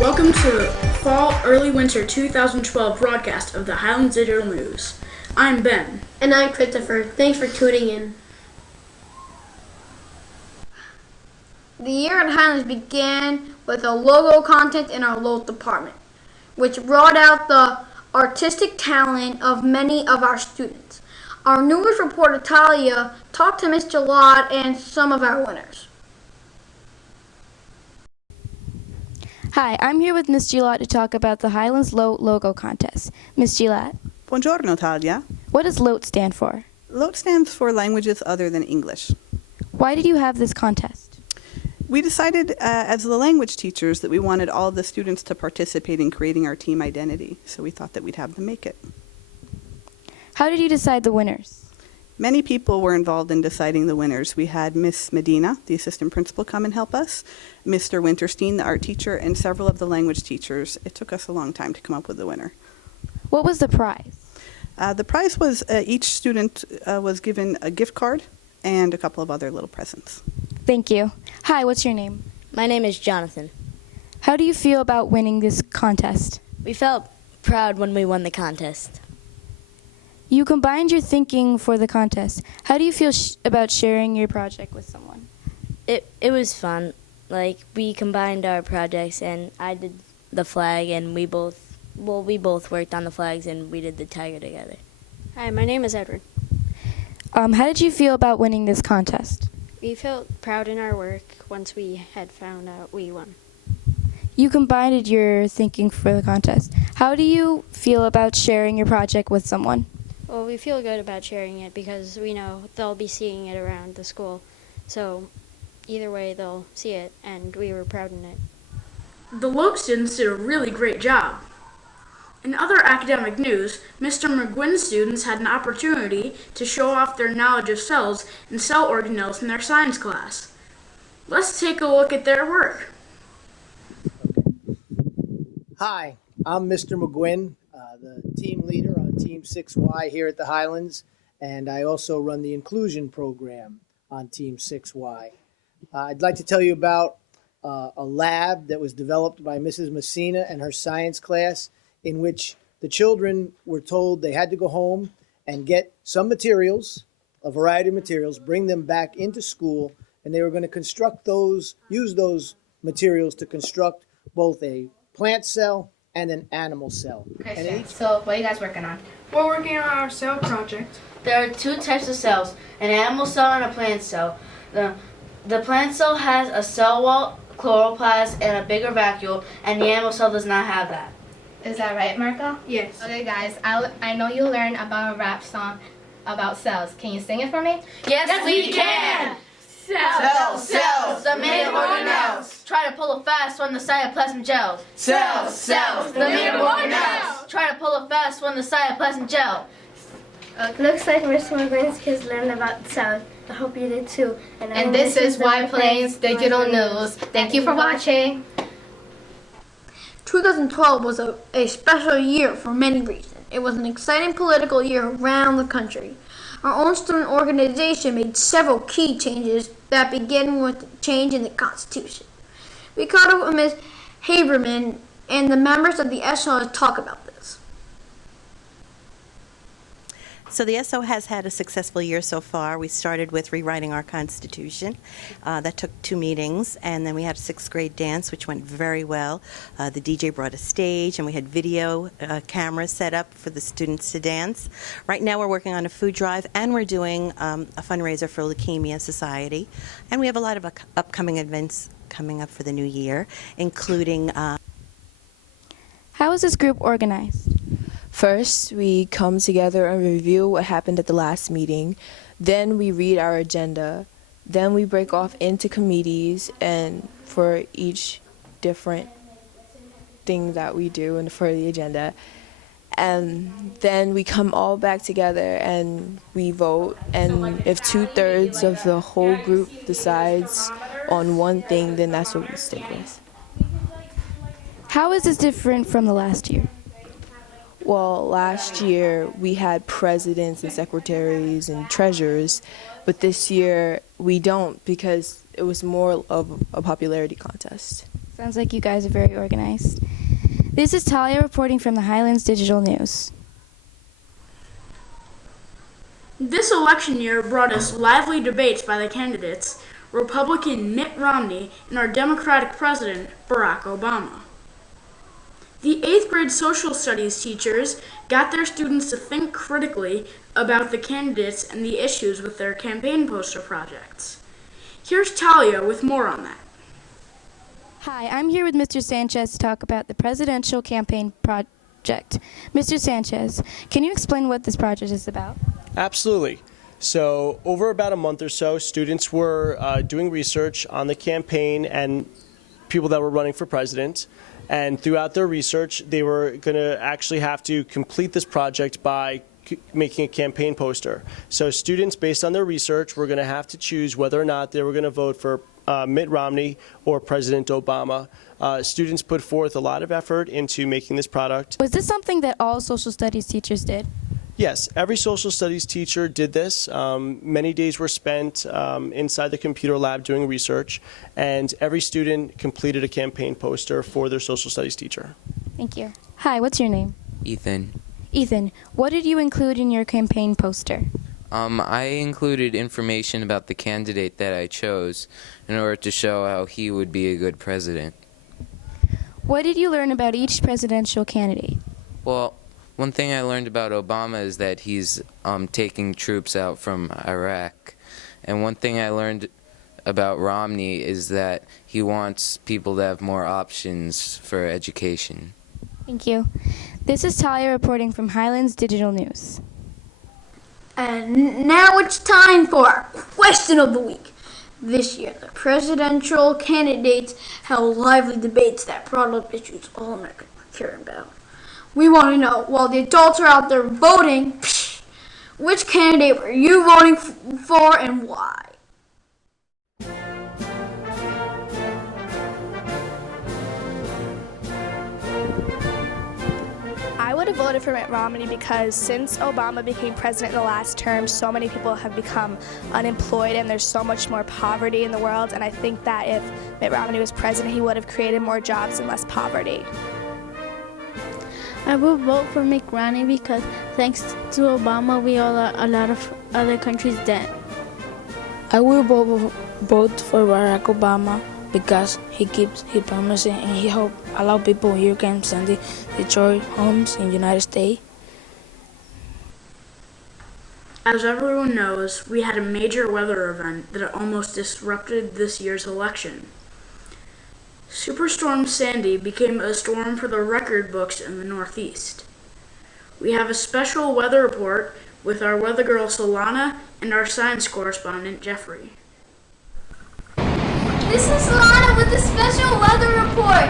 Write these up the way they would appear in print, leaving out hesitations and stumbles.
Welcome to the Fall Early Winter 2012 broadcast of the Highlands Digital News. I'm Ben. And I'm Christopher. Thanks for tuning in. The year at Highlands began with a logo contest in our local department, which brought out the artistic talent of many of our students. Our newest reporter, Talia, talked to Ms. Jalad and some of our winners. Hi, I'm here with Ms. Gilad to talk about the Highlands LOTE logo contest. Ms. Gilad. Buongiorno, Talia. What does LOTE stand for? LOTE stands for Languages Other Than English. Why did you have this contest? We decided as the language teachers that we wanted all of the students to participate in creating our team identity, so we thought that we'd have them make it. How did you decide the winners? Many people were involved in deciding the winners. We had Miss Medina, the assistant principal, come and help us, Mr. Winterstein, the art teacher, and several of the language teachers. It took us a long time to come up with the winner. What was the prize? The prize was each student was given a gift card and a couple of other little presents. Thank you. Hi, what's your name? My name is Jonathan. How do you feel about winning this contest? We felt proud when we won the contest. You combined your thinking for the contest. How do you feel about sharing your project with someone? It was fun. Like, we combined our projects, and I did the flag, and we both worked on the flags, and we did the tiger together. Hi, my name is Edward. How did you feel about winning this contest? We felt proud in our work once we had found out we won. You combined your thinking for the contest. How do you feel about sharing your project with someone? Well, we feel good about sharing it because we know they'll be seeing it around the school. So either way, they'll see it, and we were proud in it. The LOTE students did a really great job. In other academic news, Mr. McGuinn's students had an opportunity to show off their knowledge of cells and cell organelles in their science class. Let's take a look at their work. Hi, I'm Mr. McGuinn, the team leader on Team 6Y here at the Highlands, and I also run the inclusion program on Team 6Y. I'd like to tell you about a lab that was developed by Mrs. Messina and her science class, in which the children were told they had to go home and get some materials, a variety of materials, bring them back into school, and they were going to use those materials to construct both a plant cell and an animal cell. Okay, so what are you guys working on? We're working on our cell project. There are two types of cells, an animal cell and a plant cell. The plant cell has a cell wall, chloroplast, and a bigger vacuole, and the animal cell does not have that. Is that right, Marco? Yes. Okay, guys, I know you learned about a rap song about cells. Can you sing it for me? Yes, we can! Cells, the main organelles. Try to pull it fast when the cytoplasm gels. Cells, the main organelles. Try to pull it fast when the cytoplasm gel. Looks like Mr. McGuinn's kids learned about cells. I hope you did too. And this is White Plains Digital News. Thank you for watching. 2012 was a special year for many reasons. It was an exciting political year around the country. Our own student organization made several key changes that began with the change in the Constitution. We caught up with Ms. Haberman and the members of the SO to talk about this. So the SO has had a successful year so far. We started with rewriting our Constitution. That took 2 meetings, and then we had a 6th grade dance, which went very well. The DJ brought a stage, and we had video cameras set up for the students to dance. Right now we're working on a food drive, and we're doing a fundraiser for Leukemia Society. And we have a lot of upcoming events coming up for the new year, including... How is this group organized? First, we come together and review what happened at the last meeting. Then we read our agenda. Then we break off into committees and for each different thing that we do and for the agenda. And then we come all back together and we vote. And if 2/3 of the whole group decides on one thing, then that's what we stick with. How is this different from the last year? Well, last year we had presidents and secretaries and treasurers, but this year we don't because it was more of a popularity contest. Sounds like you guys are very organized. This is Talia reporting from the Highlands Digital News. This election year brought us lively debates by the candidates, Republican Mitt Romney and our Democratic President, Barack Obama. The 8th grade social studies teachers got their students to think critically about the candidates and the issues with their campaign poster projects. Here's Talia with more on that. Hi, I'm here with Mr. Sanchez to talk about the presidential campaign project. Mr. Sanchez, can you explain what this project is about? Absolutely. So over about a month or so, students were doing research on the campaign and people that were running for president. And throughout their research, they were going to actually have to complete this project by making a campaign poster. So students, based on their research, were going to have to choose whether or not they were going to vote for Mitt Romney or President Obama. Students put forth a lot of effort into making this product. Was this something that all social studies teachers did? Yes, every social studies teacher did this. Many days were spent inside the computer lab doing research, and every student completed a campaign poster for their social studies teacher. Thank you. Hi, what's your name? Ethan. Ethan, what did you include in your campaign poster? I included information about the candidate that I chose in order to show how he would be a good president. What did you learn about each presidential candidate? Well, one thing I learned about Obama is that he's taking troops out from Iraq. And one thing I learned about Romney is that he wants people to have more options for education. Thank you. This is Talia reporting from Highlands Digital News. And now it's time for our question of the week. This year, the presidential candidates held lively debates that brought up issues all Americans are caring about. We want to know, while the adults are out there voting, which candidate were you voting for and why? I would have voted for Mitt Romney because since Obama became president in the last term, so many people have become unemployed and there's so much more poverty in the world. And I think that if Mitt Romney was president, he would have created more jobs and less poverty. I will vote for Mitt Romney because thanks to Obama, we owe a lot of other countries debt. I will vote for Barack Obama because he keeps his promises and he helps a lot of people here can send Detroit homes in the United States. As everyone knows, we had a major weather event that almost disrupted this year's election. Superstorm Sandy became a storm for the record books in the Northeast. We have a special weather report with our weather girl Solana and our science correspondent Jeffrey. This is Solana with a special weather report.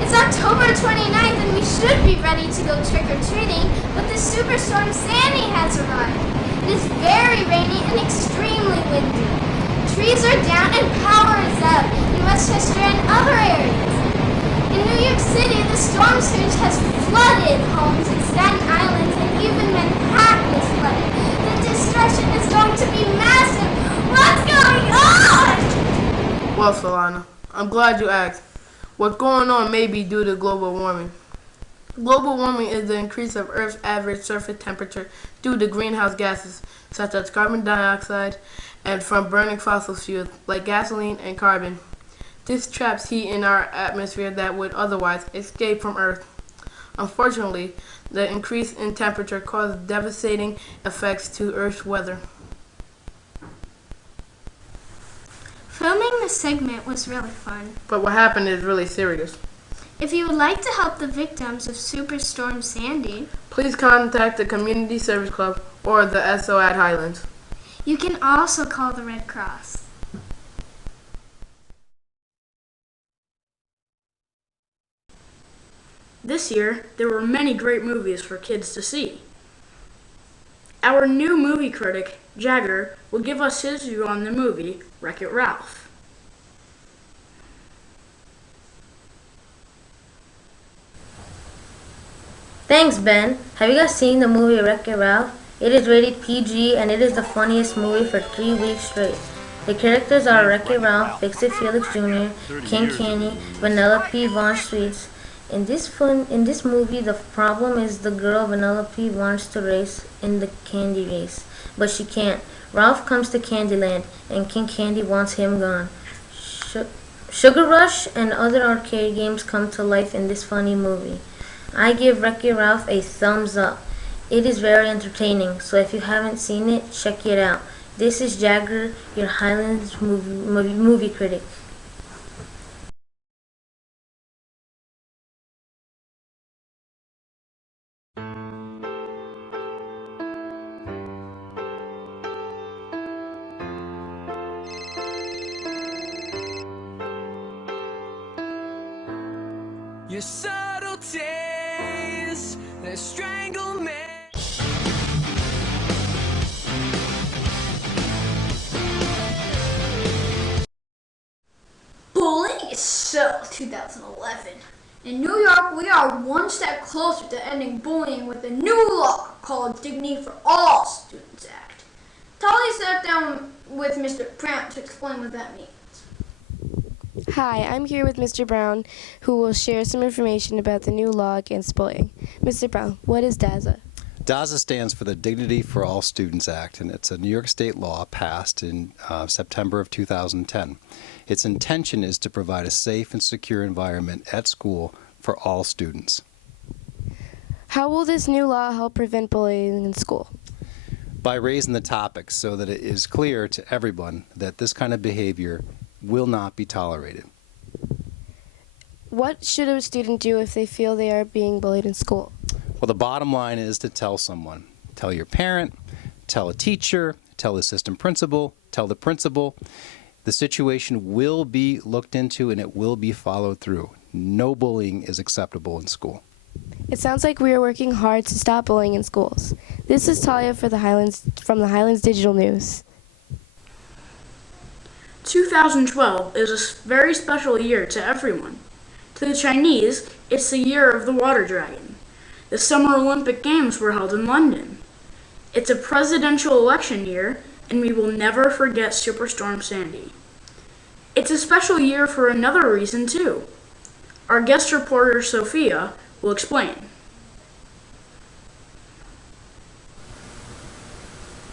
It's October 29th and we should be ready to go trick-or-treating, but the superstorm Sandy has arrived. It is very rainy and extremely windy. Trees are down and power is out in Westchester and other areas. In New York City, the storm surge has flooded homes in Staten Island and even Manhattan is flooded. The destruction is going to be massive. What's going on? Well, Solana, I'm glad you asked. What's going on may be due to global warming. Global warming is the increase of Earth's average surface temperature due to greenhouse gases such as carbon dioxide and from burning fossil fuels like gasoline and carbon. This traps heat in our atmosphere that would otherwise escape from Earth. Unfortunately, the increase in temperature causes devastating effects to Earth's weather. Filming this segment was really fun. But what happened is really serious. If you would like to help the victims of Superstorm Sandy, please contact the Community Service Club or the SO at Highlands. You can also call the Red Cross. This year, there were many great movies for kids to see. Our new movie critic, Jagger, will give us his view on the movie Wreck-It Ralph. Thanks, Ben. Have you guys seen the movie Wreck-It Ralph? It is rated PG and it is the funniest movie for 3 weeks straight. The characters are Wreck-It Ralph, Fix-It Felix Jr., King Candy, Vanellope Von Sweets. In this movie, the problem is the girl Vanellope wants to race in the candy race, but she can't. Ralph comes to Candyland, and King Candy wants him gone. Sugar Rush and other arcade games come to life in this funny movie. I give Wreck-It Ralph a thumbs up. It is very entertaining, so if you haven't seen it, check it out. This is Jagger, your Highlands movie critic. Your subtleties that strangle me. Bullying is so 2011. In New York, we are one step closer to ending bullying with a new law called Dignity for All Students Act. Tali sat down with Mr. Brown to explain what that means. Hi, I'm here with Mr. Brown, who will share some information about the new law against bullying. Mr. Brown, what is DAZA? DAZA stands for the Dignity for All Students Act, and it's a New York State law passed in September of 2010. Its intention is to provide a safe and secure environment at school for all students. How will this new law help prevent bullying in school? By raising the topic so that it is clear to everyone that this kind of behavior will not be tolerated. What should a student do if they feel they are being bullied in school? Well, the bottom line is to tell someone. Tell your parent, tell a teacher, tell the assistant principal, tell the principal. The situation will be looked into and it will be followed through. No bullying is acceptable in school. It sounds like we are working hard to stop bullying in schools. This is Talia for the Highlands from the Highlands Digital News. 2012 is a very special year to everyone. To the Chinese, it's the year of the water dragon. The Summer Olympic Games were held in London. It's a presidential election year, and we will never forget Superstorm Sandy. It's a special year for another reason, too. Our guest reporter, Sophia, will explain.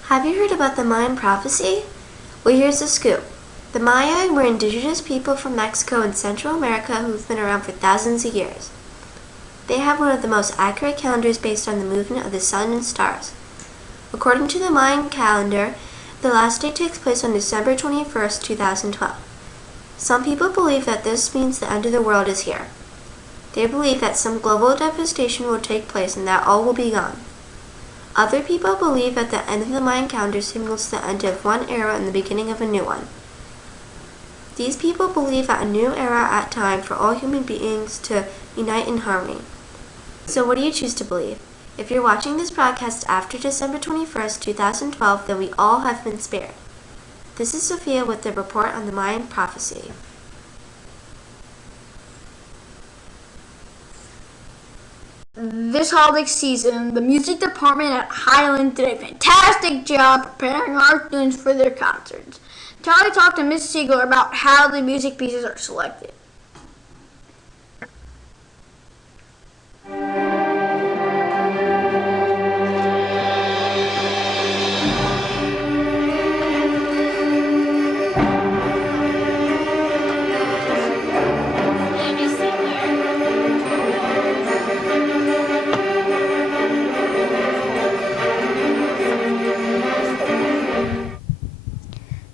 Have you heard about the Mayan prophecy? Well, here's the scoop. The Maya were indigenous people from Mexico and Central America who've been around for thousands of years. They have one of the most accurate calendars based on the movement of the sun and stars. According to the Mayan calendar, the last day takes place on December 21st, 2012. Some people believe that this means the end of the world is here. They believe that some global devastation will take place and that all will be gone. Other people believe that the end of the Mayan calendar signals the end of one era and the beginning of a new one. These people believe that a new era at time for all human beings to unite in harmony. So what do you choose to believe? If you're watching this broadcast after December 21st, 2012, then we all have been spared. This is Sophia with the report on the Mayan prophecy. This holiday season, the music department at Highlands did a fantastic job preparing our students for their concerts. Charlie talked to Ms. Siegler about how the music pieces are selected.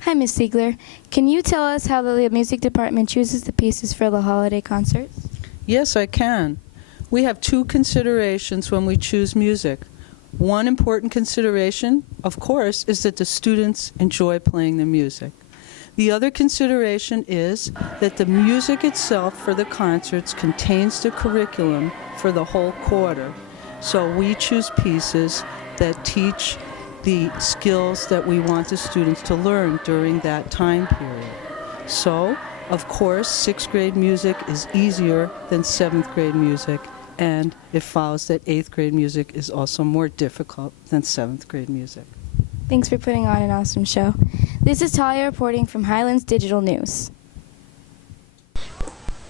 Hi, Ms. Siegler. Can you tell us how the music department chooses the pieces for the holiday concerts? Yes, I can. We have two considerations when we choose music. One important consideration, of course, is that the students enjoy playing the music. The other consideration is that the music itself for the concerts contains the curriculum for the whole quarter. So we choose pieces that teach the skills that we want the students to learn during that time period. So, of course, 6th grade music is easier than 7th grade music, and it follows that 8th grade music is also more difficult than 7th grade music. Thanks for putting on an awesome show. This is Talia reporting from Highlands Digital News.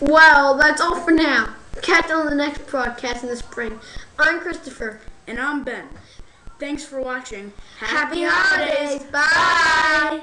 Well, that's all for now. Catch on the next broadcast in the spring. I'm Christopher. And I'm Ben. Thanks for watching. Happy holidays. Bye.